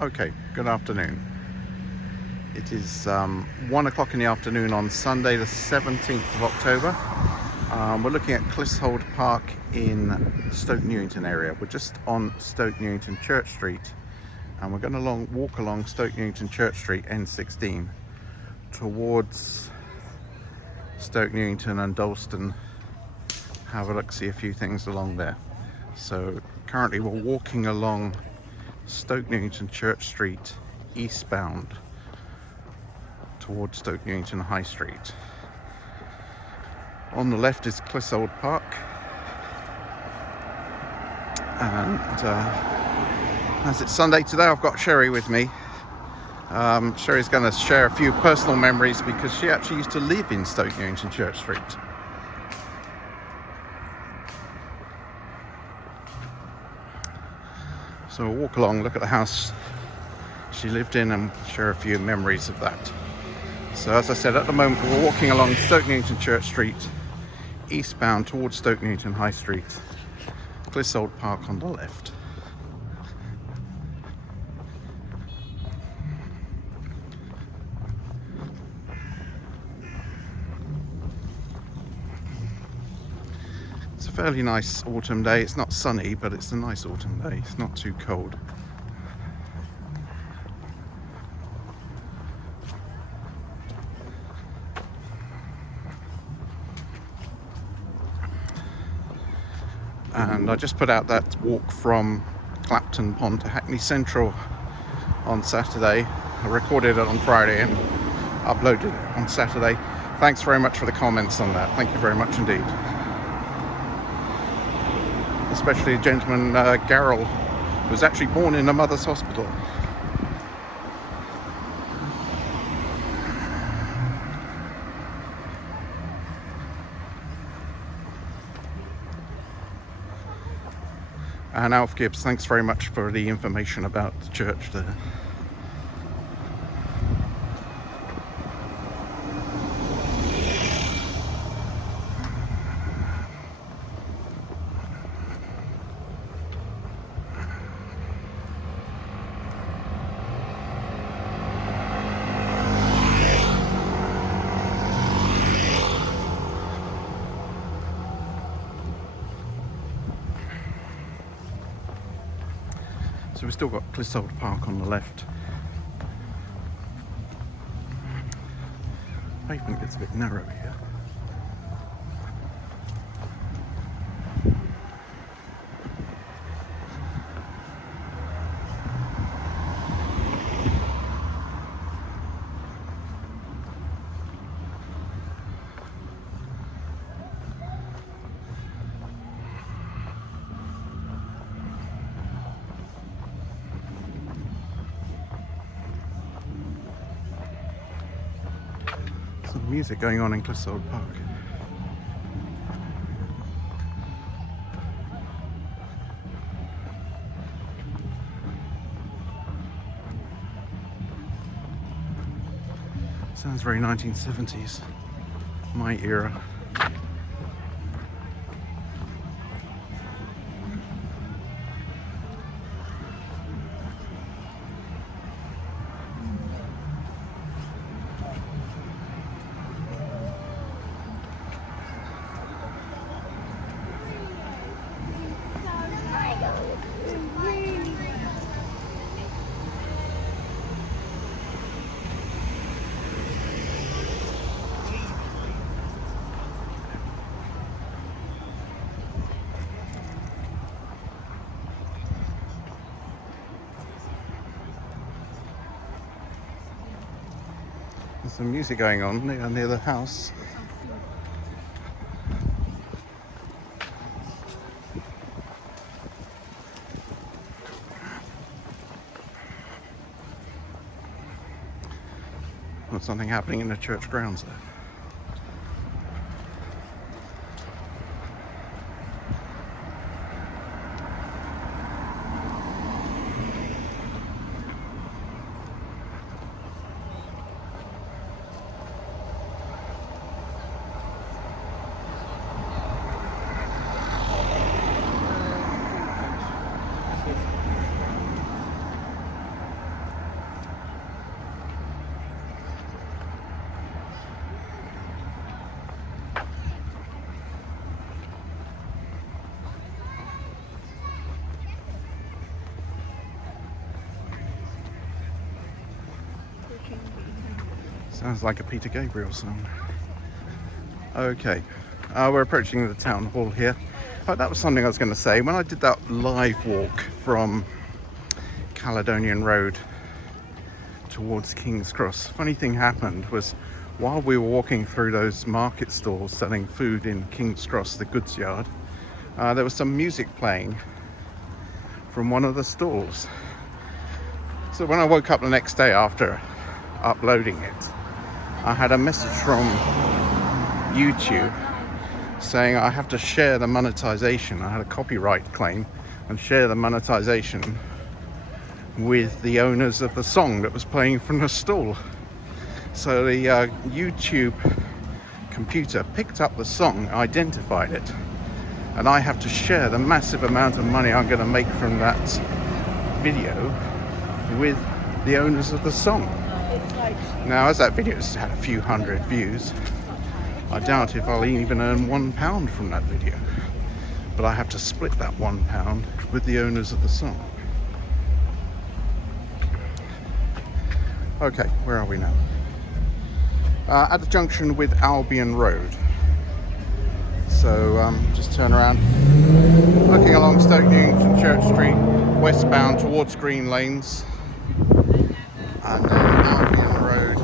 Okay, good afternoon. It is 1 o'clock in the afternoon on Sunday the 17th of October. We're looking at Clissold Park in Stoke Newington area. We're just on Stoke Newington Church Street, and we're going to walk along Stoke Newington Church Street N16 towards Stoke Newington and Dalston. Have a look, see a few things along there. So currently we're walking along Stoke Newington Church Street eastbound towards Stoke Newington High Street. On the left is Clissold Park, and as it's Sunday today, I've got Sherry with me. Sherry's going to share a few personal memories because she actually used to live in Stoke Newington Church Street. So we'll walk along, look at the house she lived in, and share a few memories of that. So as I said, at the moment we're walking along Stoke Newington Church Street, eastbound towards Stoke Newington High Street, Clissold Park on the left. It's a fairly nice autumn day. It's not sunny, but it's a nice autumn day. It's not too cold. And I just put out that walk from Clapton Pond to Hackney Central on Saturday. I recorded it on Friday and uploaded it on Saturday. Thanks very much for the comments on that. Thank you very much indeed. Especially a gentleman, Garrel, who was actually born in a mother's hospital. And Alf Gibbs, thanks very much for the information about the church there. So we've still got Clissold Park on the left. Pavement gets a bit narrow here. Some music going on in Clissold Park. Sounds very 1970s, my era. There's some music going on near the house. There's something happening in the church grounds there. Sounds like a Peter Gabriel song. Okay, we're approaching the town hall here. Oh, that was something I was going to say. When I did that live walk from Caledonian Road towards King's Cross, funny thing happened was while we were walking through those market stalls selling food in King's Cross, the goods yard, there was some music playing from one of the stalls. So when I woke up the next day after uploading it, I had a message from YouTube saying I have to share the monetization. I had a copyright claim and share the monetization with the owners of the song that was playing from the stall. So the YouTube computer picked up the song, identified it, and I have to share the massive amount of money I'm going to make from that video with the owners of the song. Now, as that video's had a few hundred views, I doubt if I'll even earn £1 from that video. But I have to split that £1 with the owners of the song. Okay, where are we now? At the junction with Albion Road. So just turn around, looking along Stoke Newington Church Street, westbound towards Green Lanes, and then Albion Road.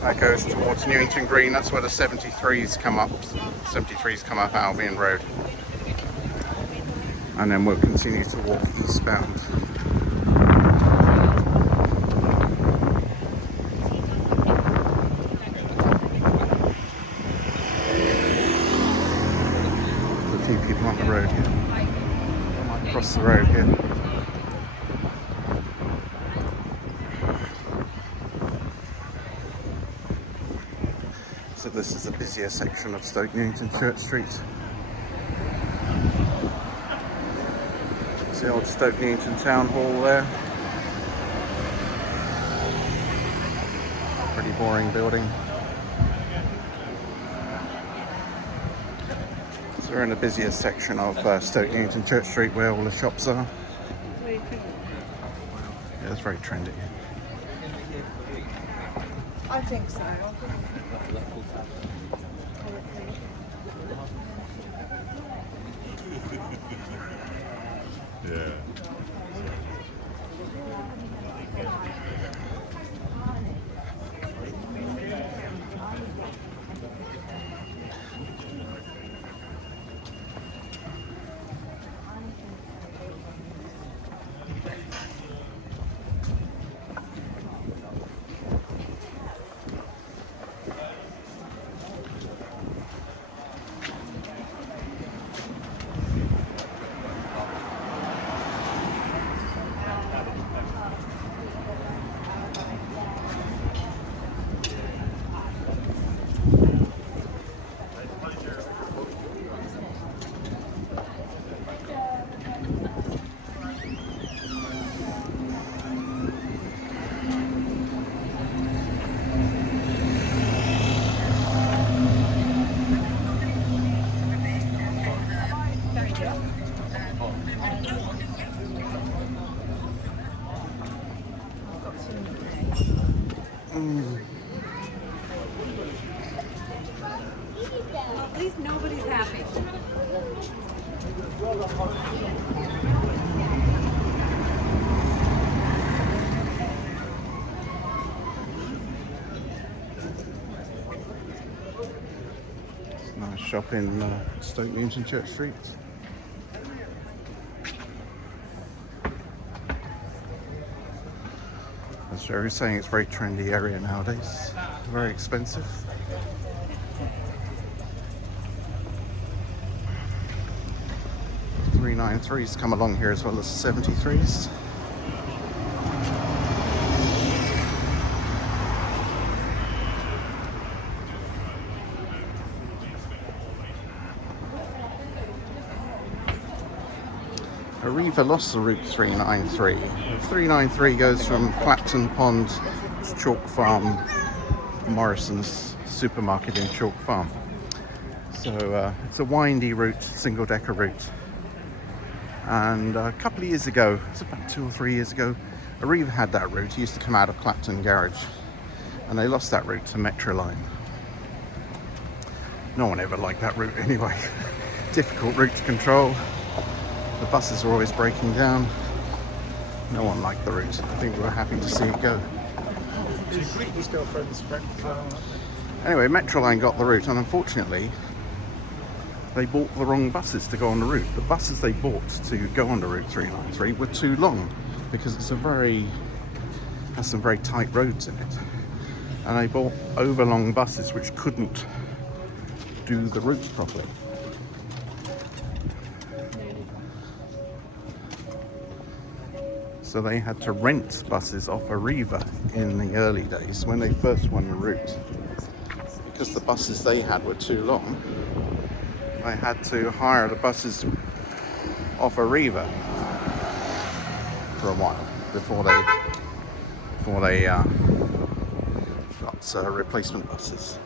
That goes towards Newington Green. That's where the 73s come up. 73s come up Albion Road, and then we'll continue to walk eastbound. People on the road here. I might cross the road here. So this is the busier section of Stoke Newington Church Street. It's the old Stoke Newington Town Hall there. Pretty boring building. We're in the busiest section of Stoke Newington Church Street where all the shops are. Yeah, it's very trendy. I think so. Yeah. At least nobody's happy. It's a nice shop in Stoke Newington Church Street. As Jerry was saying, it's a very trendy area nowadays. Very expensive. .393s come along here as well as 73s. Arriva lost the route 393. 393 goes from Clapton Pond to Chalk Farm, Morrison's supermarket in Chalk Farm. So it's a windy route, single decker route. And a couple of years ago, it's about 2 or 3 years ago, Arriva had that route. It used to come out of Clapton Garage. and they lost that route to Metro Line. No one ever liked that route anyway. Difficult route to control. The buses were always breaking down. No one liked the route. I think we were happy to see it go. Anyway, Metro Line got the route, and unfortunately they bought the wrong buses to go on the route. The buses they bought to go on the Route 393 were too long, because it's has some very tight roads in it. And they bought overlong buses which couldn't do the route properly. So they had to rent buses off Arriva in the early days when they first won the route. Because the buses they had were too long, they had to hire the buses off Arriva for a while before they got replacement buses.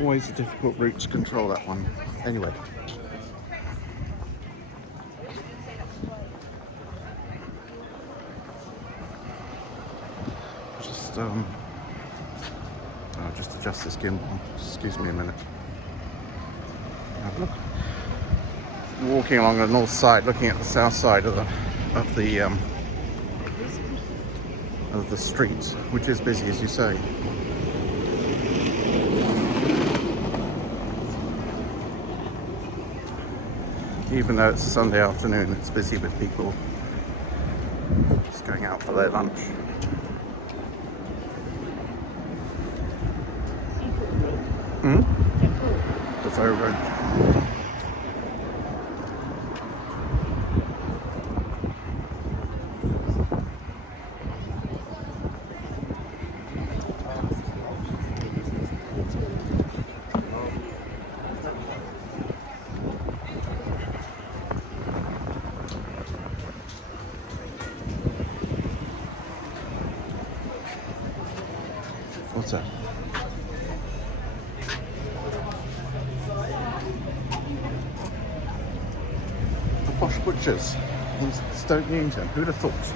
Always a difficult route to control, that one. Anyway. I'll just adjust this gimbal. Excuse me a minute. Have a look. Walking along the north side, looking at the south side of the street, which is busy, as you say. Even though it's a Sunday afternoon, it's busy with people just going out for their lunch. The Faux Road. What's that? The Posh Butchers in Stoke Newington. Who'd have thought?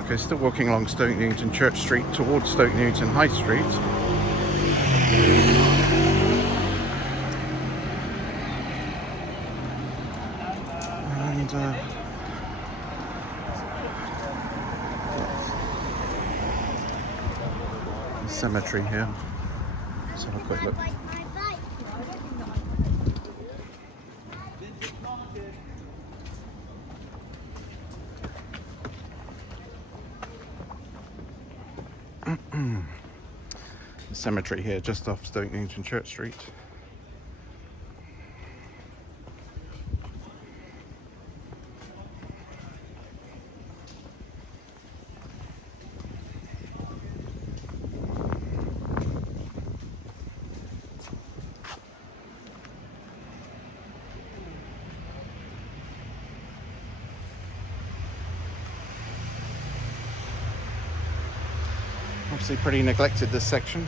Okay, still walking along Stoke Newington Church Street towards Stoke Newington High Street. And the cemetery here. Let's have a quick look. The cemetery here, just off Stoke Newington Church Street. Obviously pretty neglected, this section.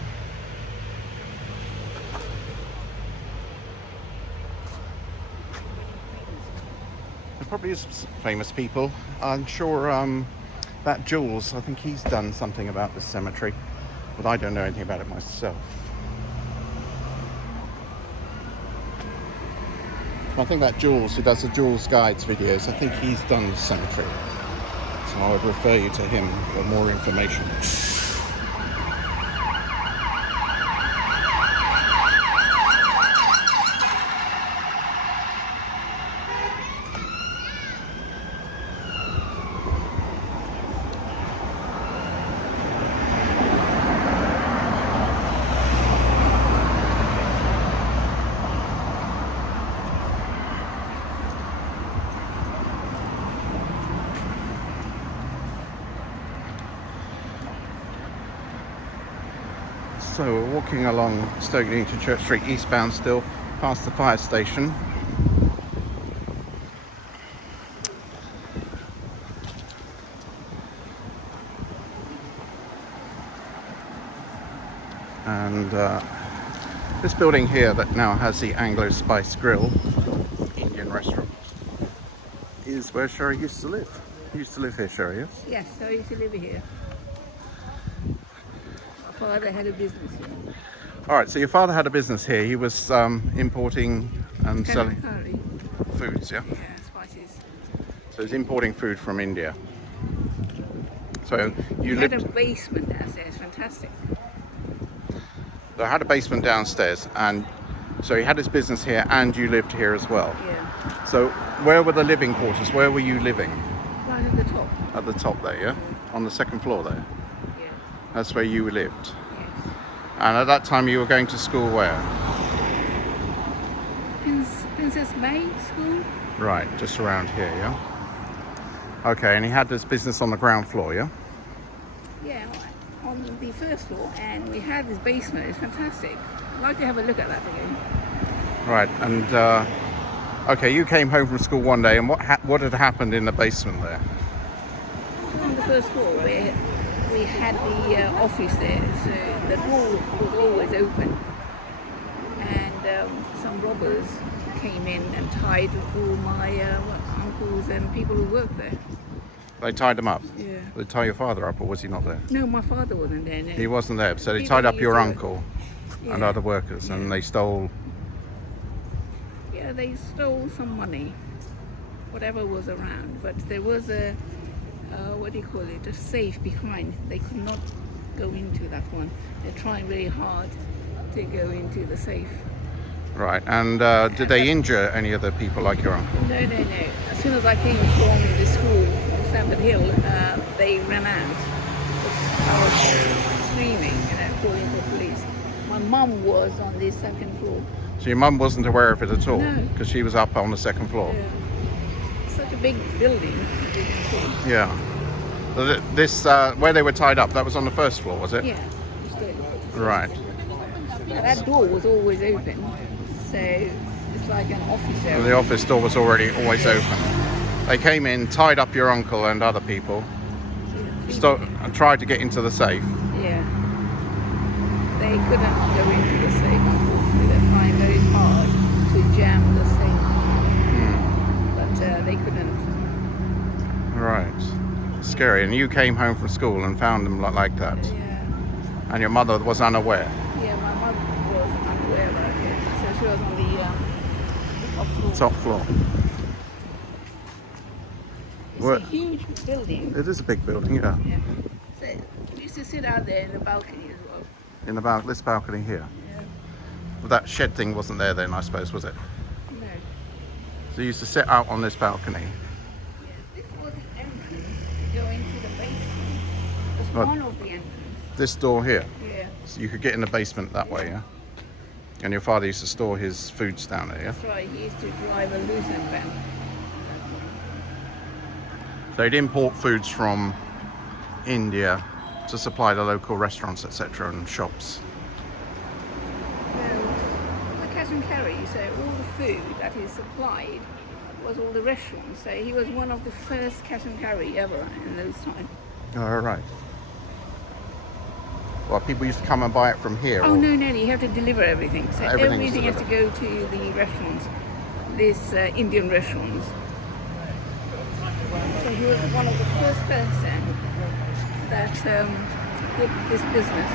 There probably is famous people. I'm sure that Jules, I think he's done something about this cemetery, but I don't know anything about it myself. I think that Jules, who does the Jules Guides videos, I think he's done the cemetery. So I would refer you to him for more information. So we're walking along Stoke Newington Church Street eastbound still, past the fire station. And this building here that now has the Anglo Spice Grill Indian restaurant is where Sherry used to live. You used to live here, Sherry, yes? Yes, I used to live here. My father had a business here. Alright, so your father had a business here. He was importing and selling Curry. foods, yeah? Yeah, spices. So he's importing food from India. So you He had lived... a basement downstairs, fantastic. So I had a basement downstairs, and so he had his business here, and you lived here as well. Yeah. So where were the living quarters? Where were you living? Right at the top. At the top there, yeah? On the second floor there. Yeah. That's where you lived. Yes. And at that time you were going to school where? Princess May School? Right, just around here, yeah? Okay, and he had this business on the ground floor, yeah? Yeah, on the first floor, and we had this basement. It's fantastic. I'd like to have a look at that again. Right, and okay, you came home from school one day, and what had happened in the basement there? On the first floor, we had the office there, so the door was always open, and some robbers came in and tied all my uncles and people who worked there. They tied him up? Yeah. Did they tie your father up, or was he not there? No, my father wasn't there. No. He wasn't there, so they People tied up used your to- uncle and Yeah. other workers, and they stole... Yeah, they stole some money, whatever was around. But there was a, what do you call it, a safe behind. They could not go into that one. They're trying very hard to go into the safe. Right, and did they injure any other people like your uncle? No, no, no. As soon as I came from the school in Stamford Hill, they ran out. I was screaming, calling for police. My mum was on the second floor. So your mum wasn't aware of it at all? No. Because she was up on the second floor? Such a big building, as you can see. Yeah. So this, where they were tied up, that was on the first floor, was it? Yeah, it's good. Right. And that door was always open, so it's like an office So area. the office door was already always open. They came in, tied up your uncle and other people, and tried to get into the safe. Yeah. They couldn't go into the safe, unfortunately. They're trying very hard to jam the safe. But they couldn't. Right. Scary. And you came home from school and found them like that. Yeah. And your mother was unaware. Yeah, my mother was unaware about it. So she was on the top floor. Top floor. It's What? a huge building. It is a big building, yeah. Yeah. So we used to sit out there in the balcony as well. In about this balcony here. Yeah. Well, that shed thing wasn't there then, I suppose, was it? No. So you used to sit out on this balcony. Yeah. This was the entrance going to the basement. It was Right. one of the entrances. This door here. Yeah. So you could get in the basement that way, yeah? And your father used to store his foods down there, yeah? That's right. He used to drive a Lucent van. So he'd import foods from India to supply the local restaurants, etc., and shops. The cash and carry, so all the food that he supplied was all the restaurants. So he was one of the first cash and carry ever in those times. Oh, right. Well, people used to come and buy it from here. Oh or- no, you have to deliver everything. So Everything was everything has to go to the restaurants, these Indian restaurants. So he was one of the first person that did this business.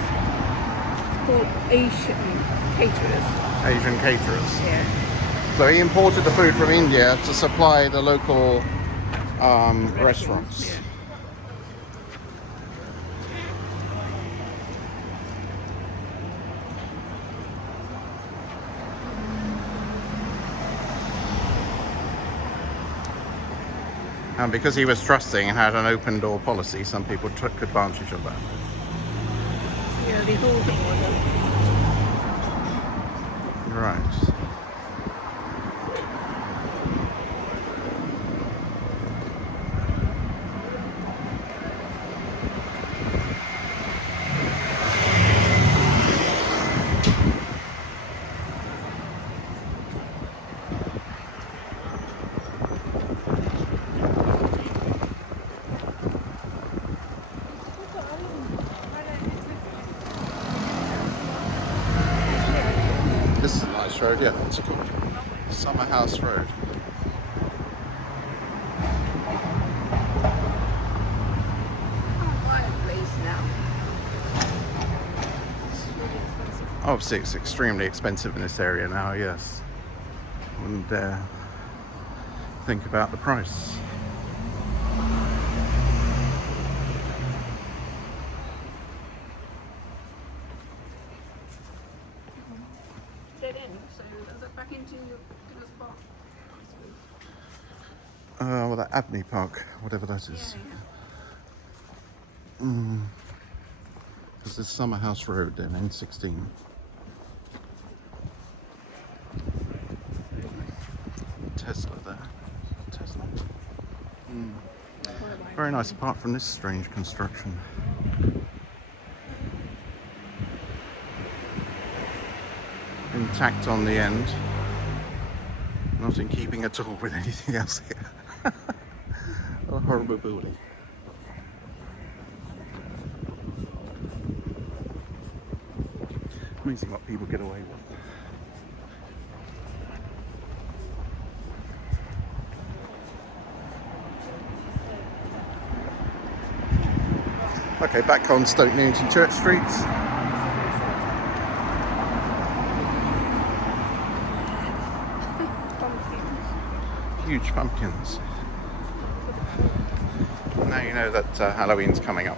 It's called Asian caterers. Asian caterers. Yeah. So he imported the food from India to supply the local restaurants. Yeah. And because he was trusting and had an open door policy, some people took advantage of that. Yeah, the whole thing was Right. Road, yeah, it's called Summerhouse Road. Quiet place now. Obviously, it's extremely expensive in this area now, yes. Wouldn't dare think about the price. Dead end, so is it back into Diggers Park? Well, that Abney Park, whatever that is. Because there's Summerhouse Road then, N16. Tesla there. Tesla. Very nice, apart from this strange construction. Intact on the end. Not in keeping at all with anything else here. A horrible building. Amazing what people get away with. Okay, back on Stoke Newington Church Street. Huge pumpkins. Now you know that Halloween's coming up.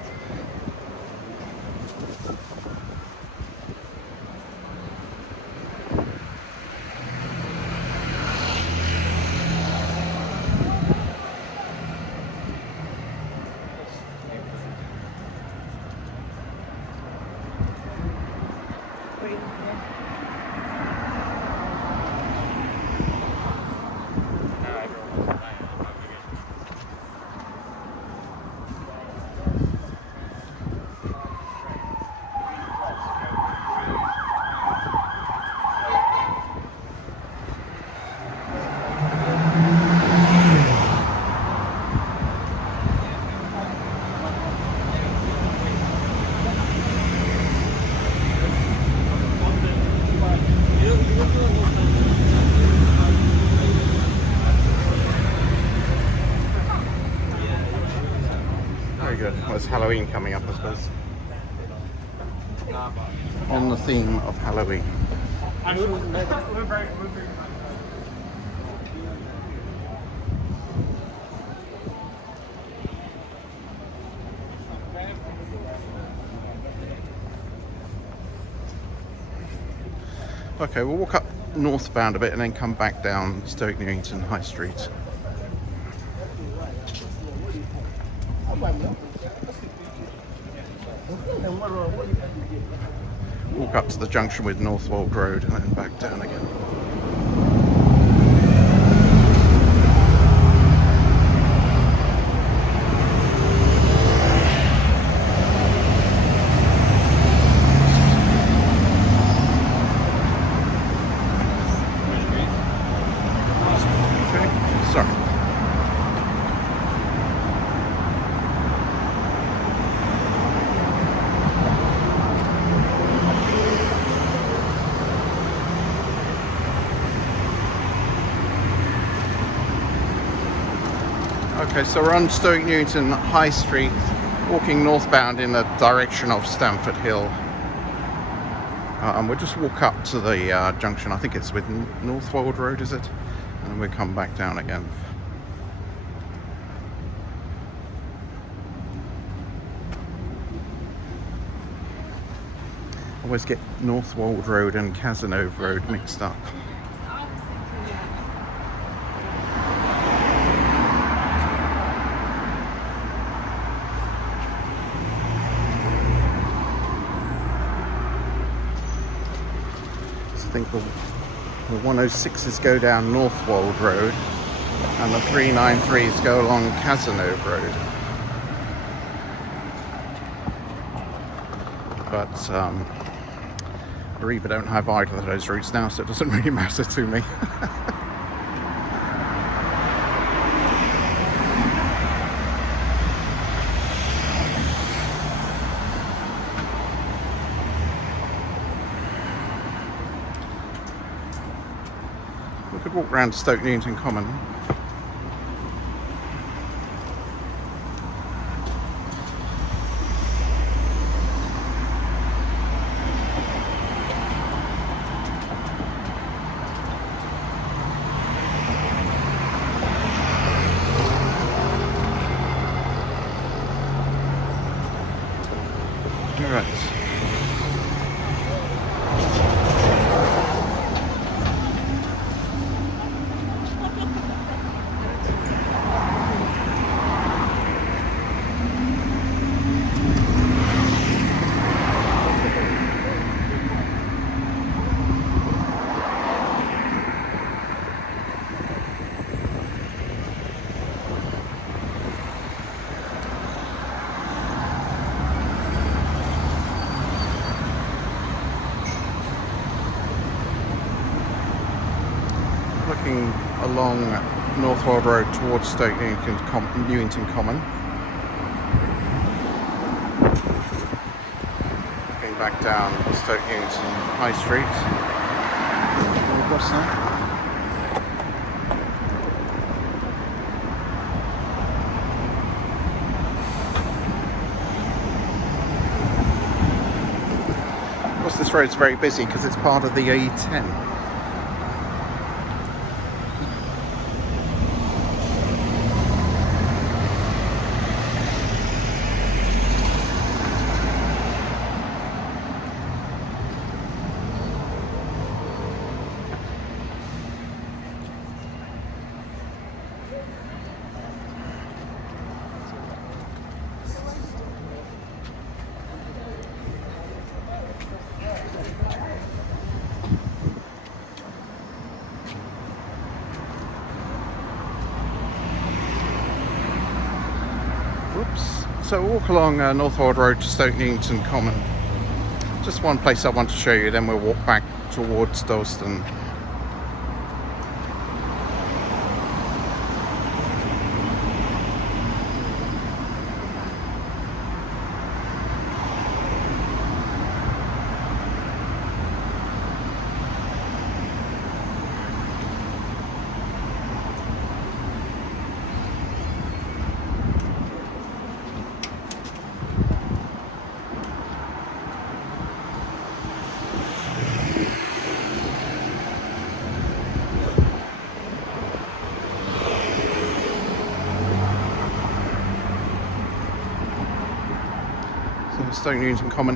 Very good. Well, it's Halloween coming up, I suppose. On the theme of Halloween. Okay, we'll walk up northbound a bit and then come back down Stoke Newington High Street. Walk up to the junction with Northwold Road and then back down again. Okay, sorry. Okay, so we're on Stoke Newington High Street, walking northbound in the direction of Stamford Hill. And we'll just walk up to the junction. I think it's with Northwold Road, is it? And then we'll come back down again. I always get Northwold Road and Cazenove Road mixed up. I think the 106s go down Northwold Road and the 393s go along Cazenove Road. But Arriva don't have either of those routes now, so it doesn't really matter to me. walk round to Stoke Newington Common. All right. Looking along Northwold Road towards Stoke Newington Common. Looking back down Stoke Newington High Street. Across there. Of course, this road's very busy because it's part of the A10. Whoops. So walk along Northwold Road to Stoke Newington Common. Just one place I want to show you, then we'll walk back towards Dalston. Stoke Newington Common.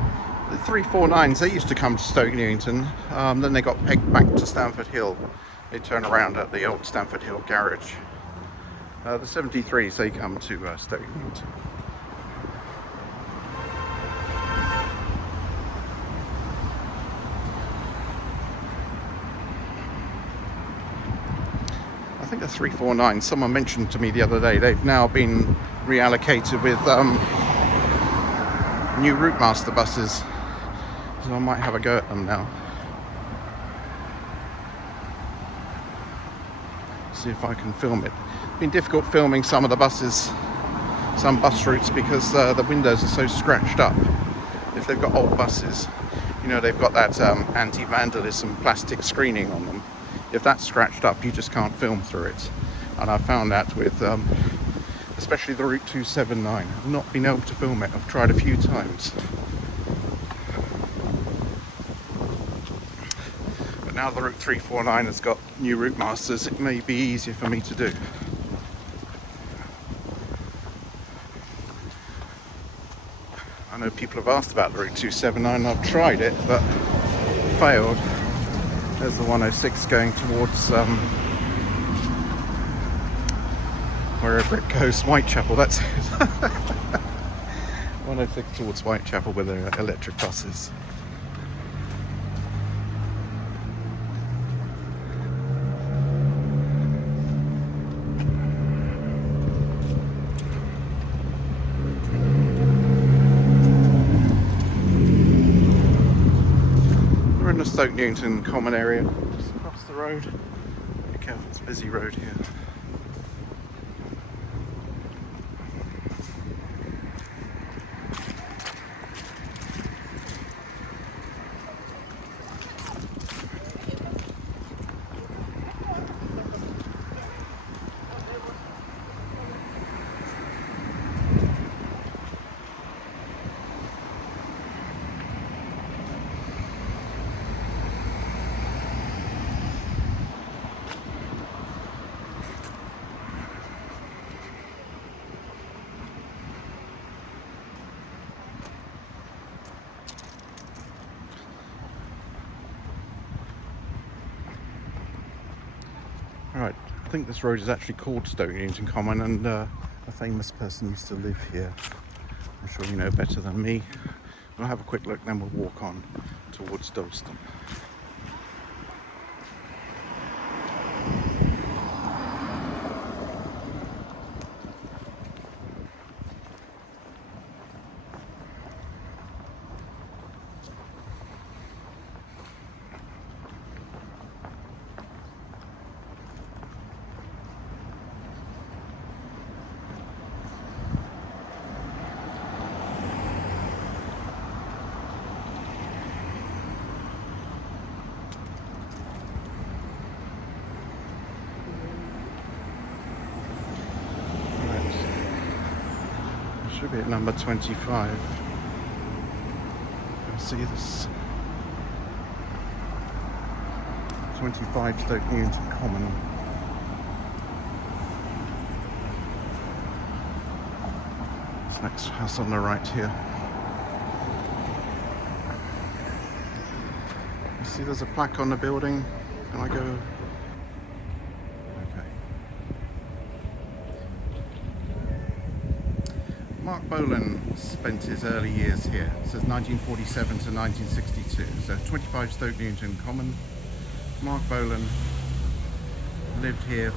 The 349s, they used to come to Stoke Newington, then they got pegged back to Stamford Hill. They turn around at the old Stamford Hill garage. The 73s, they come to Stoke Newington. I think the 349, someone mentioned to me the other day, they've now been reallocated with new Route Master buses, so I might have a go at them now. See if I can film it. It's been difficult filming some of the buses, some bus routes, because the windows are so scratched up. If they've got old buses, you know, they've got that anti-vandalism plastic screening on them. If that's scratched up, you just can't film through it. And I found that with especially the Route 279. I've not been able to film it. I've tried a few times. But now the Route 349 has got new route masters, it may be easier for me to do. I know people have asked about the Route 279. I've tried it, but failed. There's the 106 going towards wherever it goes, Whitechapel, that's it. 106 towards Whitechapel with their electric buses. We're in the Stoke Newington Common area, just across the road. Be careful, it's a busy road here. think this road is actually called Stoke Newington Common, and a famous person used to live here. I'm sure you know better than me. We'll have a quick look, then we'll walk on towards Dalston. Should be at number 25. You'll see this 25 Stoke Newington Common. This next house on the right here. You see there's a plaque on the building. Can I go? Mark Bolan spent his early years here. It says 1947 to 1962. So 25 Stoke Newington Common. Mark Bolan lived here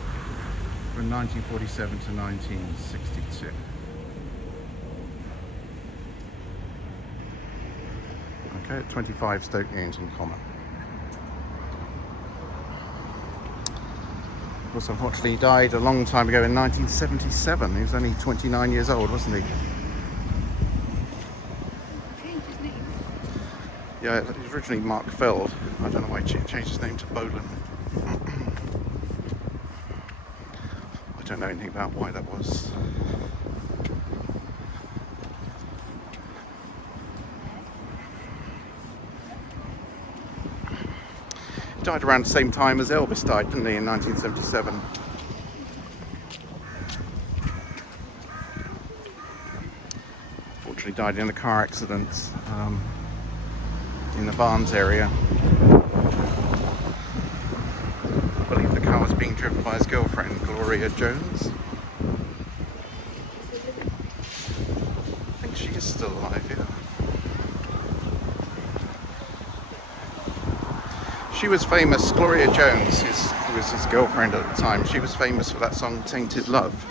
from 1947 to 1962. Okay, 25 Stoke Newington Common. Of course, unfortunately, he died a long time ago in 1977. He was only 29 years old, wasn't he? Changed his name. Yeah, he was originally Mark Feld. I don't know why he changed his name to Bolan. I don't know anything about why that was. Died around the same time as Elvis died, didn't he, in 1977? Fortunately died in a car accident in the Barnes area. I believe the car was being driven by his girlfriend, Gloria Jones. I think she is still alive, yeah. She was famous, Gloria Jones, who was his girlfriend at the time, she was famous for that song Tainted Love.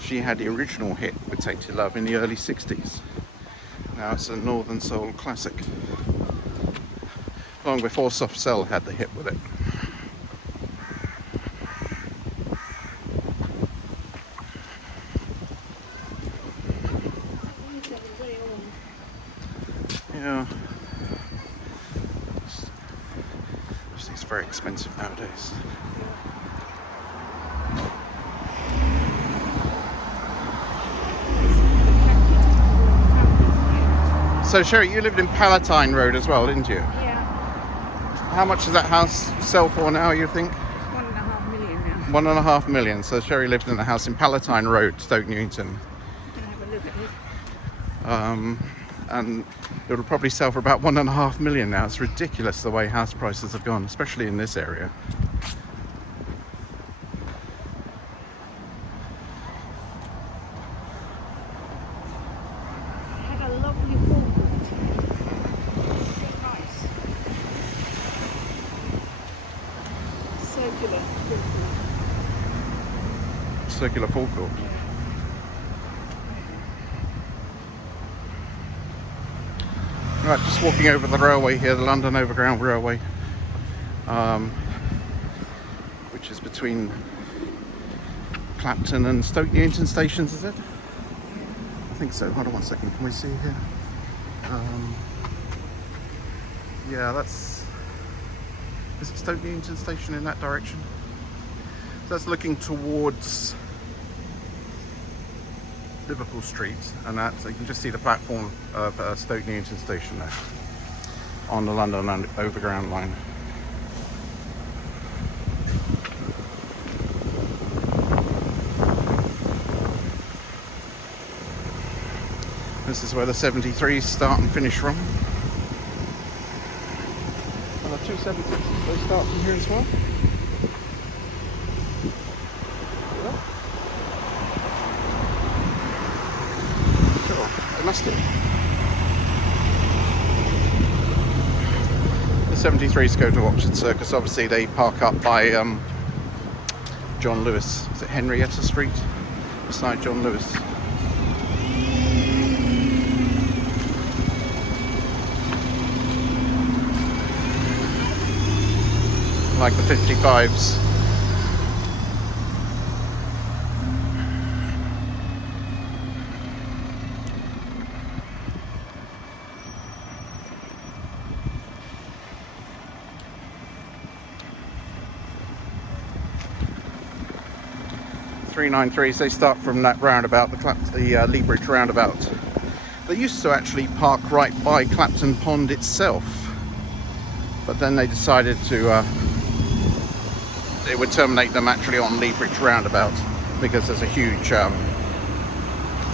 She had the original hit with Tainted Love in the early 60s. Now it's a Northern Soul classic. Long before Soft Cell had the hit with it. Yeah. It's very expensive nowadays. So Sherry, you lived in Palatine Road as well, didn't you? Yeah. How much does that house sell for now, you think? 1.5 million now. 1.5 million. So Sherry lived in a house in Palatine Road, Stoke Newington. I'm gonna have a look at it. And it'll probably sell for about 1.5 million now. It's ridiculous the way house prices have gone, especially in this area. Had a lovely forecourt. So nice. Circular forecourt. Circular forecourt. Right, just walking over the railway here, the London Overground Railway, which is between Clapton and Stoke Newington stations, is it? I think so. Hold on one second. Can we see here? Yeah, that's... Is it Stoke Newington station in that direction? So that's looking towards Liverpool Street, and that, so you can just see the platform of Stoke Newington station there on the London Overground line. This is where the 73s start and finish from. And the 276s, they start from here as well. must have. The 73s go to Oxford Circus. Obviously, they park up by John Lewis. Is it Henrietta Street? Beside John Lewis. Like the 55s. .393s, they start from that roundabout, the Lee Bridge roundabout. They used to actually park right by Clapton Pond itself, but then they decided to it would terminate them actually on Lee Bridge roundabout, because there's a huge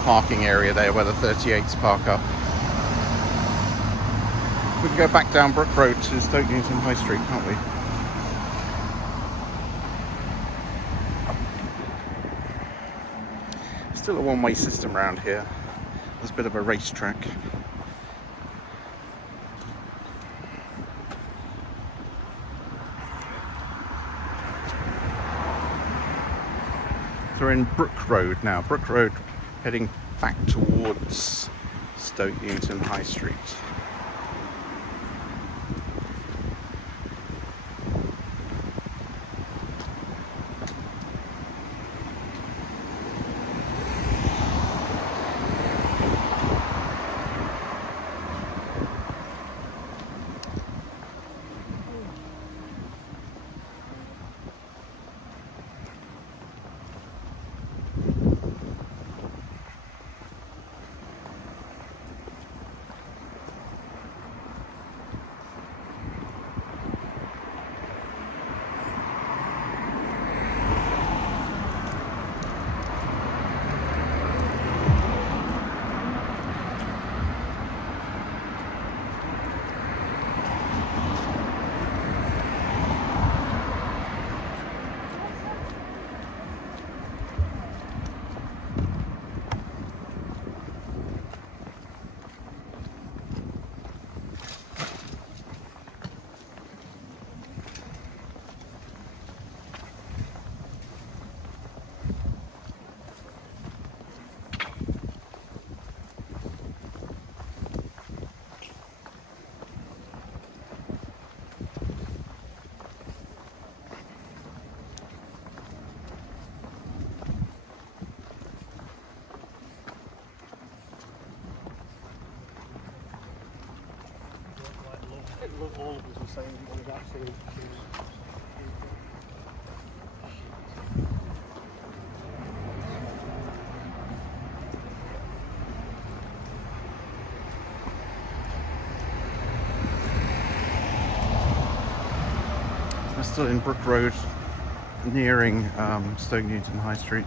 parking area there where the 38s park up. We can go back down Brook Road to Stoke Newington High Street, can't we? Still a one-way system around here. There's a bit of a racetrack. So we're in Brook Road now. Brook Road heading back towards Stoke Newington High Street. All of us were saying it was absolutely We're still in Brook Road, nearing Stoke Newington High Street.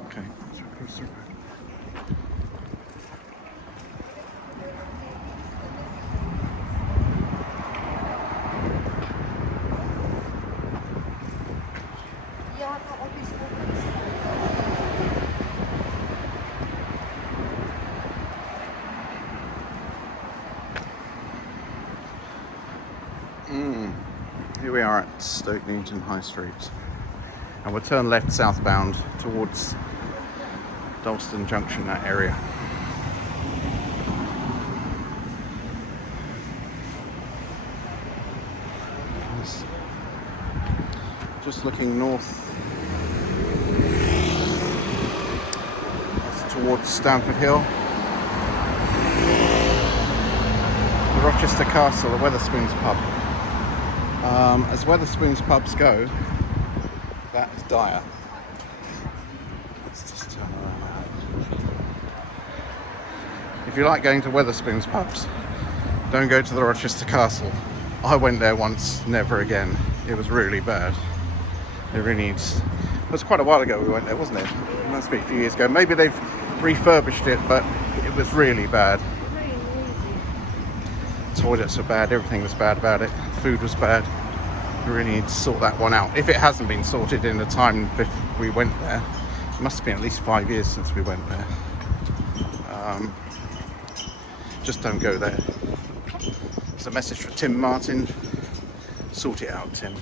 Okay, so across the road. Here we are at Stoke Newington High Street, and we'll turn left southbound towards Dalston Junction, that area. Just looking north towards Stamford Hill, the Rochester Castle, the Wetherspoons pub. As Wetherspoons pubs go, that is dire. Let's just turn around. If you like going to Wetherspoons pubs, don't go to the Rochester Castle. I went there once, never again. It was really bad. It really needs It was quite a while ago we went there, wasn't it? It must be a few years ago. Maybe they've refurbished it, but it was really bad. Toilets were bad, everything was bad about it. Food was bad. We really need to sort that one out. If it hasn't been sorted in the time we went there, it must have been at least 5 years since we went there. Just don't go there. It's a message for Tim Martin. Sort it out, Tim.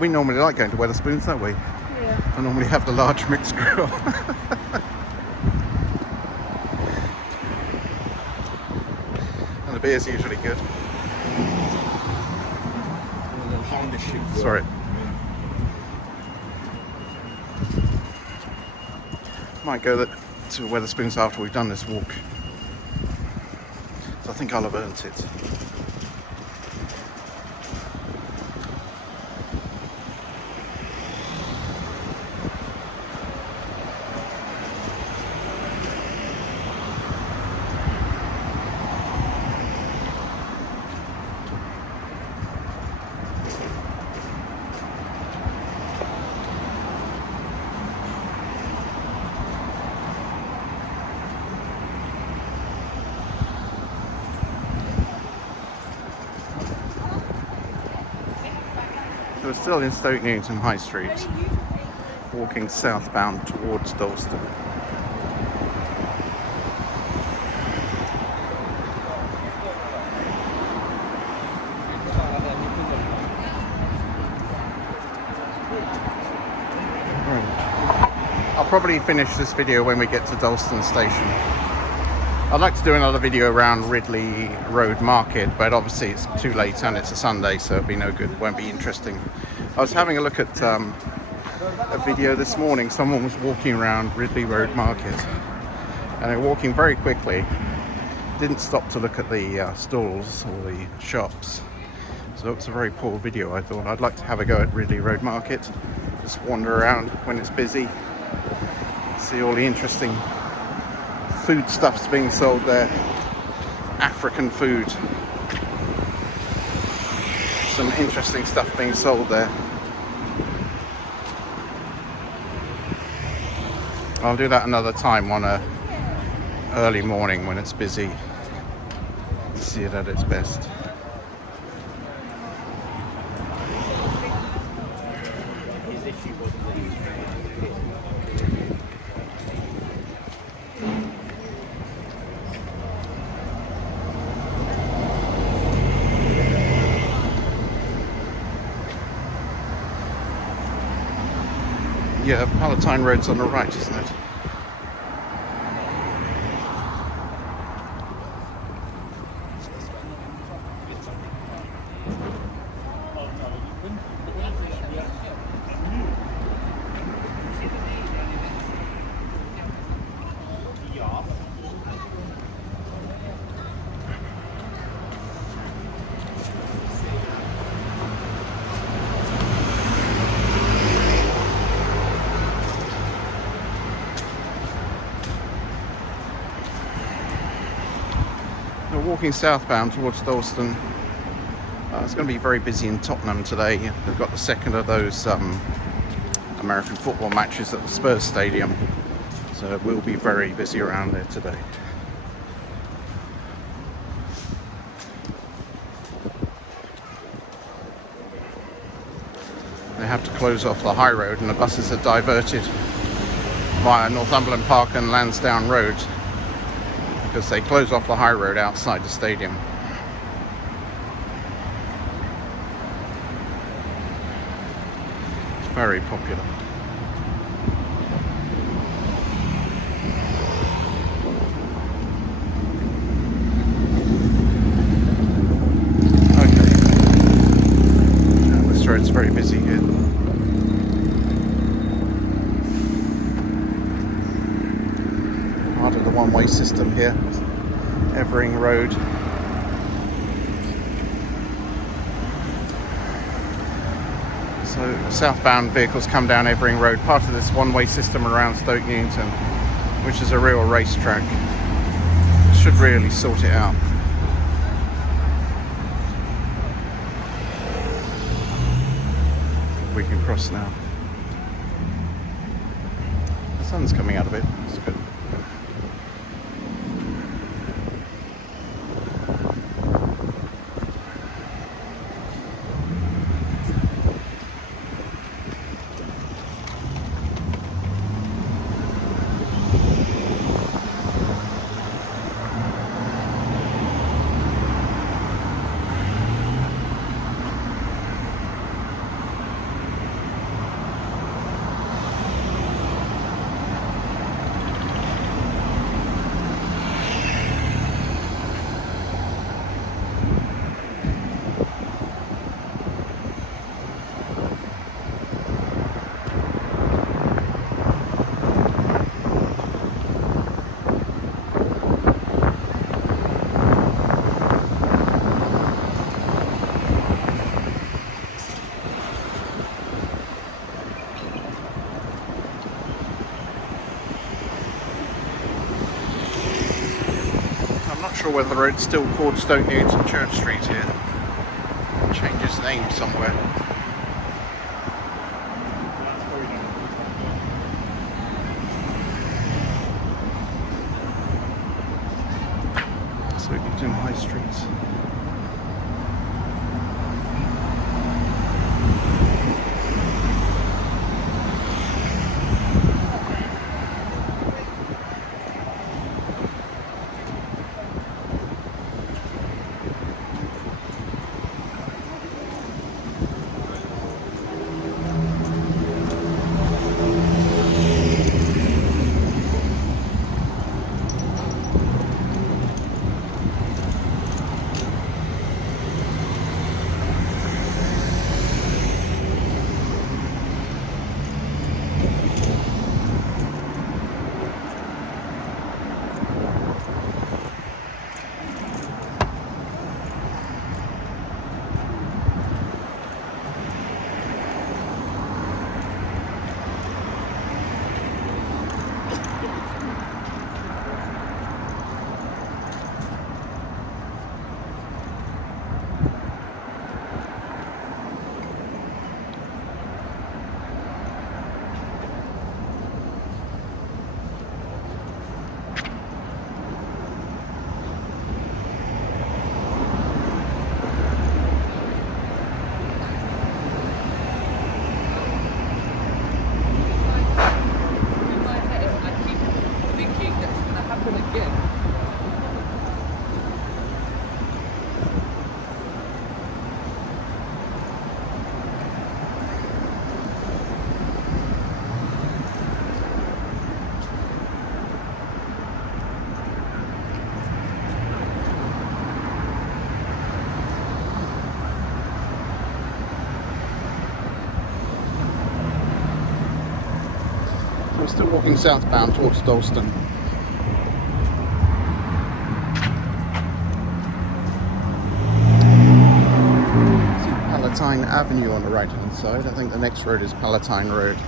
We normally like going to Wetherspoons, don't we? Yeah. I normally have the large mixed grill. And the beer's usually good. Sorry. Might go to Wetherspoons after we've done this walk. So I think I'll have earned it. We're still in Stoke Newington High Street, walking southbound towards Dalston. I'll probably finish this video when we get to Dalston Station. I'd like to do another video around Ridley Road Market, but obviously it's too late and it's a Sunday, so it'll be no good, it won't be interesting. I was having a look at a video this morning. Someone was walking around Ridley Road Market and they're walking very quickly, didn't stop to look at the stalls or the shops, so it's a very poor video. I thought I'd like to have a go at Ridley Road Market, just wander around when it's busy, see all the interesting food stuff's being sold there. African food. Some interesting stuff being sold there. I'll do that another time on a early morning when it's busy. See it at its best. Yeah, Palatine Road's on the right, isn't it? We're walking southbound towards Dalston. It's going to be very busy in Tottenham today. They've got the second of those American football matches at the Spurs Stadium, so it will be very busy around there today. They have to close off the high road and the buses are diverted via Northumberland Park and Lansdowne Road, because they close off the high road outside the stadium. It's very popular. Okay. This road's very busy here. Part of the one-way system here, Evering Road. So southbound vehicles come down Evering Road, part of this one-way system around Stoke Newington, which is a real racetrack. should really sort it out. We can cross now. The sun's coming out a bit. It's good. I'm not sure whether it's still called Stoke Newington Church Street here. It changes name somewhere. Stoke Newington High Street. We're still walking southbound towards Dalston. See Palatine Avenue on the right hand side. I think the next road is Palatine Road.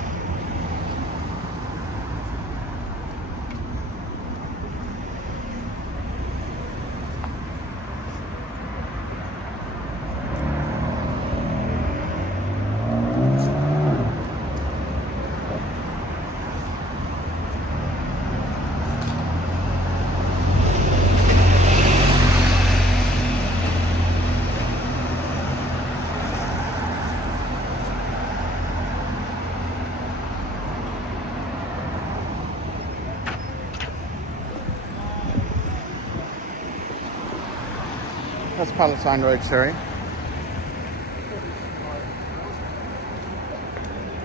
That's Palatine Road, sorry.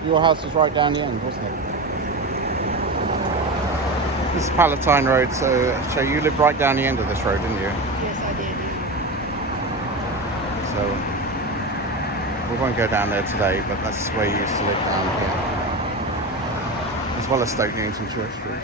Your house is right down the end, wasn't it? This is Palatine Road, so you lived right down the end of this road, didn't you? Yes, I did. So we won't go down there today, but that's where you used to live down here. As well as Stoke Newington Church Street.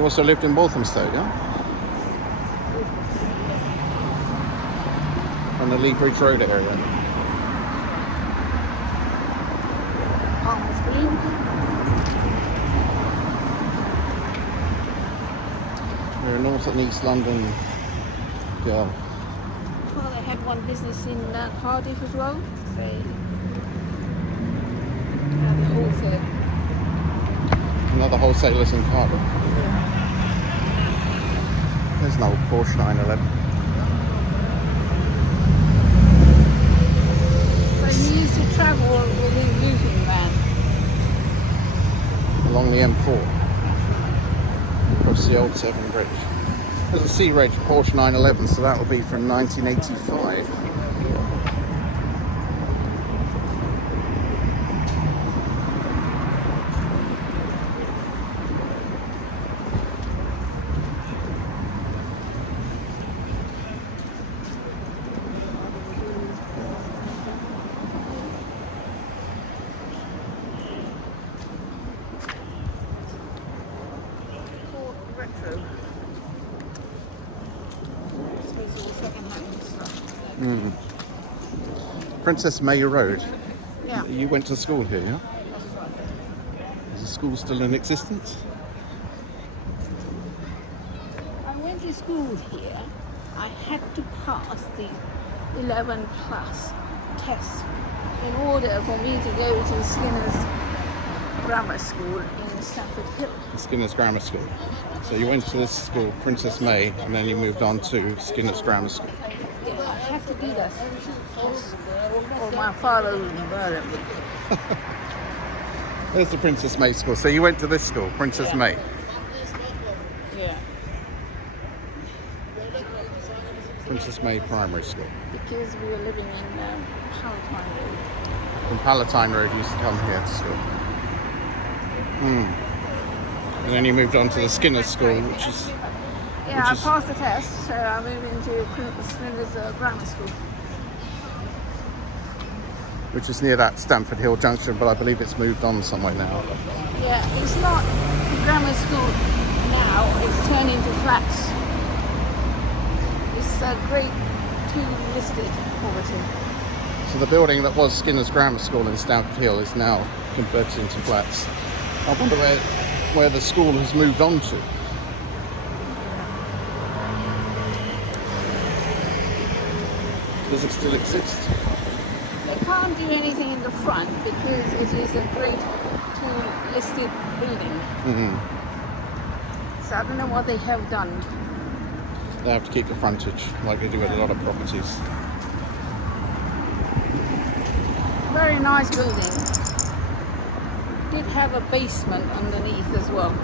you also lived in Walthamstow, yeah? On the Lee Bridge Road area. Palmer's Green. You're a North and East London girl. Well, they had one business in Cardiff as well. They had the wholesale. Another wholesalers in Cardiff. There's an old Porsche 911. But he used to travel with his using van. Along the M4. Across the old Severn Bridge. There's a C-Reg Porsche 911, so that will be from 1985. Retro. This is all second-hand stuff. Princess May Road. Yeah. You went to school here, yeah? Is the school still in existence? I went to school here. I had to pass the 11 plus test in order for me to go to Skinner's Grammar School in Stamford Hill. Skinner's Grammar School. So you went to this school, Princess May, and then you moved on to Skinner's Grammar School. Yeah, I had to do that. Yes. Or my father would murder me. There's the Princess May School. So you went to this school, Princess May. Yeah. Princess May Primary School. Because we were living in Palatine Road. From Palatine Road, you used to come here to school. And then you moved on to the Skinner's School, which is... Yeah, I passed the test, so I moved into Skinner's Grammar School. Which is near that Stamford Hill Junction, but I believe it's moved on somewhere now. Yeah, it's not the grammar school now, it's turned into flats. It's a grade 2 listed property. So the building that was Skinner's Grammar School in Stamford Hill is now converted into flats. I wonder where the school has moved on to. Does it still exist? They can't do anything in the front because it is a grade 2 listed building. So I don't know what they have done. They have to keep the frontage, like they do with a lot of properties. Very nice building. Did have a basement underneath as well.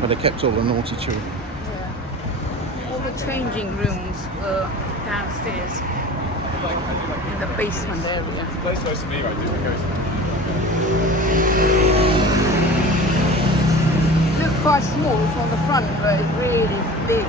But they kept all the naughty children. Yeah. All the changing rooms were downstairs in the basement area. Place close to me, right? Looked quite small from the front, but it's really big.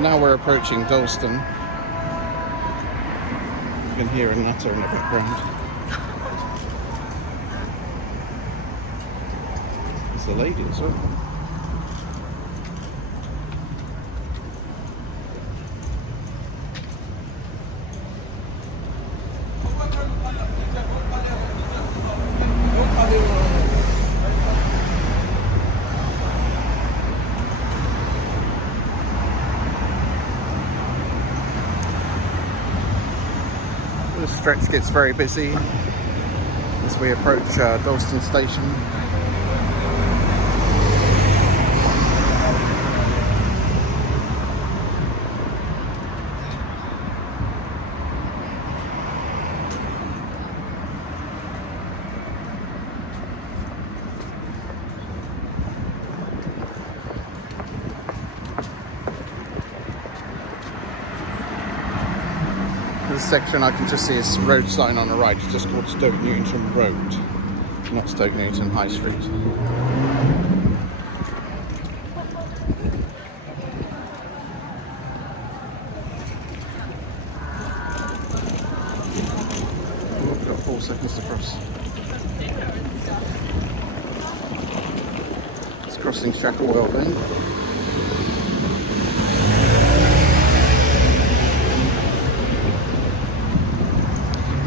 Now we're approaching Dalston. You can hear a nutter in the background. There's a lady as well. The stretch gets very busy as we approach Dalston Station. This section I can just see is road sign on the right. It's just called Stoke Newington Road, not Stoke Newington High Street. 4 seconds to cross. It's crossing Shacklewell then.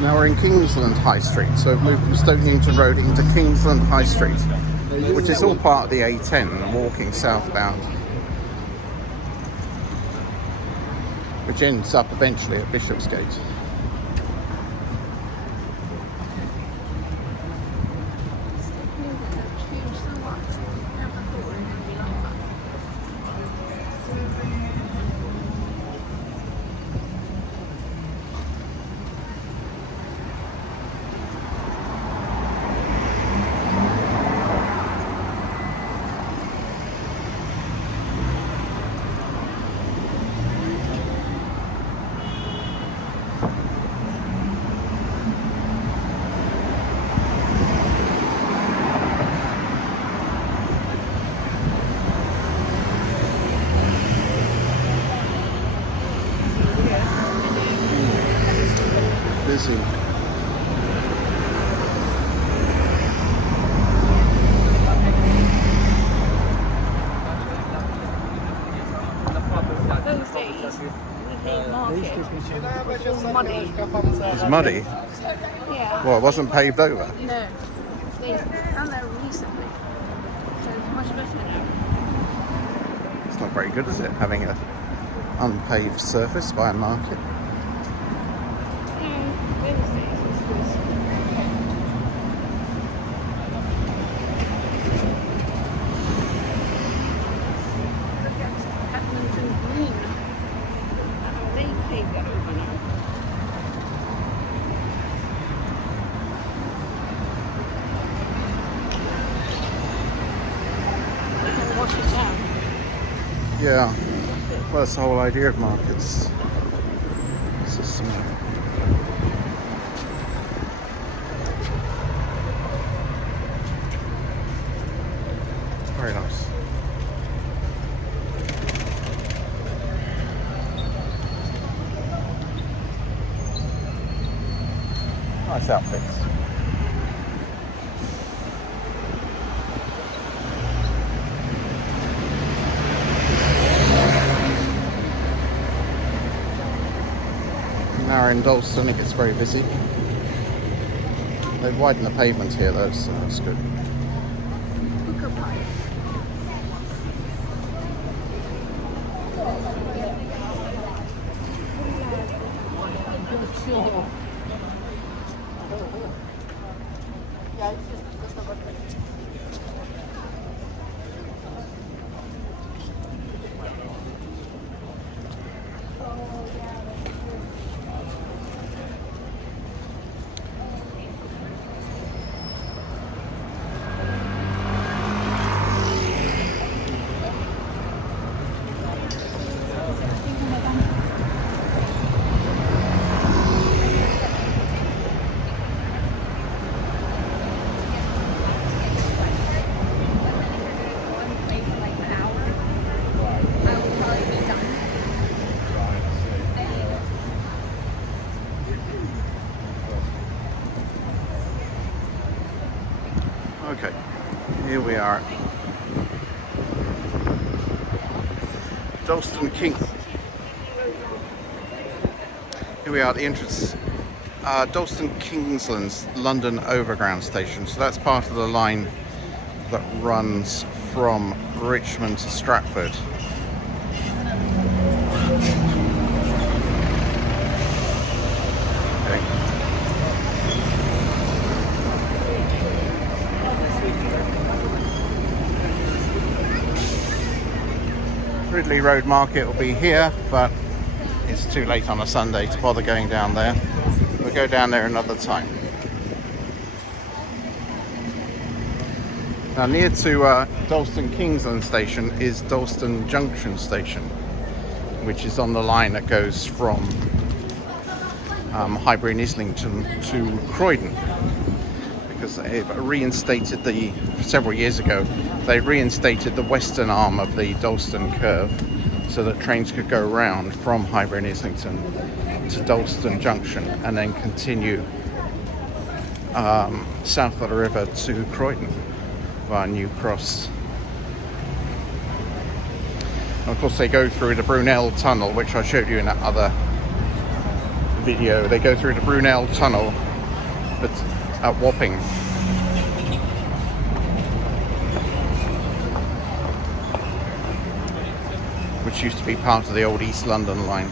Now we're in Kingsland High Street, so we've moved from Stoke Newington Road into Kingsland High Street, which is all part of the A10 and walking southbound, which ends up eventually at Bishopsgate. Busy. Those days, we made market. It was all muddy. It was muddy. Yeah. Well, it wasn't paved over. No. They've done that recently. So it's much better now. It's not very good, is it, having an unpaved surface by a market? Yeah, well, that's the whole idea of markets. This is some very nice. Nice outfits. Now we're in Dalston, it gets very busy. They've widened the pavement here though, so that's good. Okay, here we are. Dalston King. Here we are at the entrance. Dalston Kingsland's London Overground station. So that's part of the line that runs from Richmond to Stratford. Ridley Road Market will be here, but it's too late on a Sunday to bother going down there. We'll go down there another time. Now near to Dalston Kingsland station is Dalston Junction station, which is on the line that goes from Highbury and Islington to Croydon. Because they've reinstated several years ago, they reinstated the western arm of the Dalston curve so that trains could go round from Highbury and Islington to Dalston Junction and then continue south of the river to Croydon via New Cross. And of course they go through the Brunel Tunnel, which I showed you in that other video. They go through the Brunel Tunnel at Wapping. Which used to be part of the old East London line.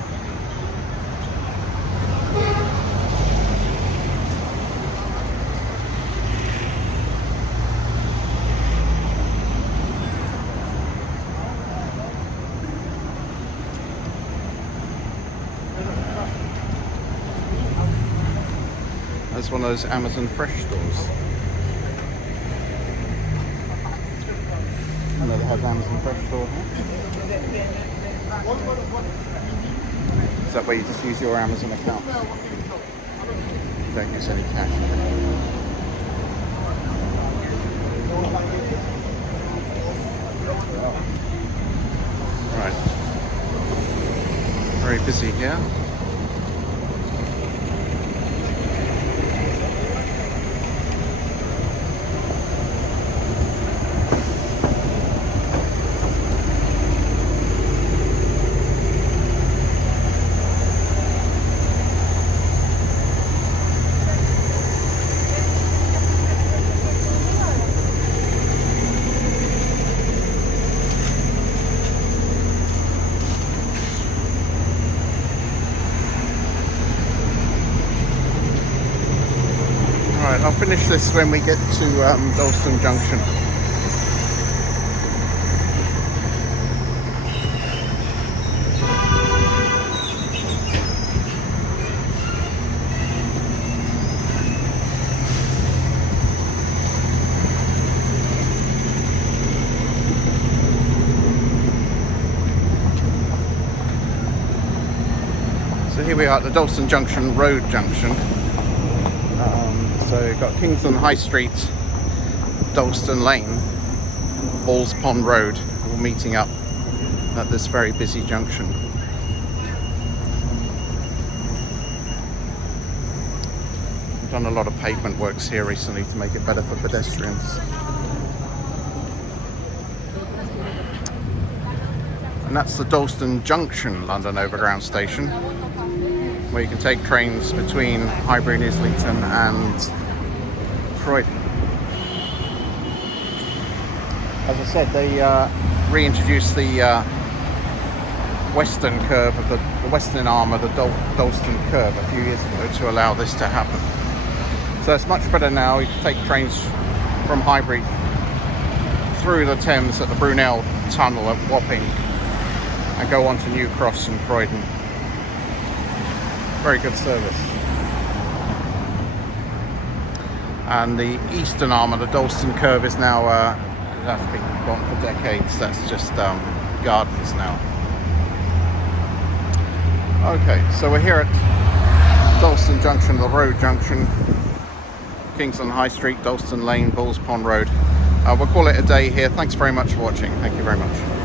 That's one of those Amazon Fresh stores. Another has Amazon Fresh store here. Is that where you just use your Amazon account? You don't use any cash. Right. Very busy here. Right, I'll finish this when we get to Dalston Junction. So here we are at the Dalston Junction Road Junction. So you've got Kingston High Street, Dalston Lane, Balls Pond Road, all meeting up at this very busy junction. We've done a lot of pavement works here recently to make it better for pedestrians. And that's the Dalston Junction London Overground station, where you can take trains between Highbury and Islington and Croydon. As I said, they reintroduced the western curve of the western arm of the Dalston curve a few years ago to allow this to happen. So it's much better now. You can take trains from Highbury through the Thames at the Brunel Tunnel at Wapping and go on to New Cross and Croydon. Very good service. And the eastern arm of the Dalston curve is now that's been gone for decades. That's just gardens now. Okay, so we're here at Dalston Junction, the road junction, Kingston High Street, Dalston Lane, Balls Pond Road. We'll call it a day here. Thanks very much for watching. Thank you very much.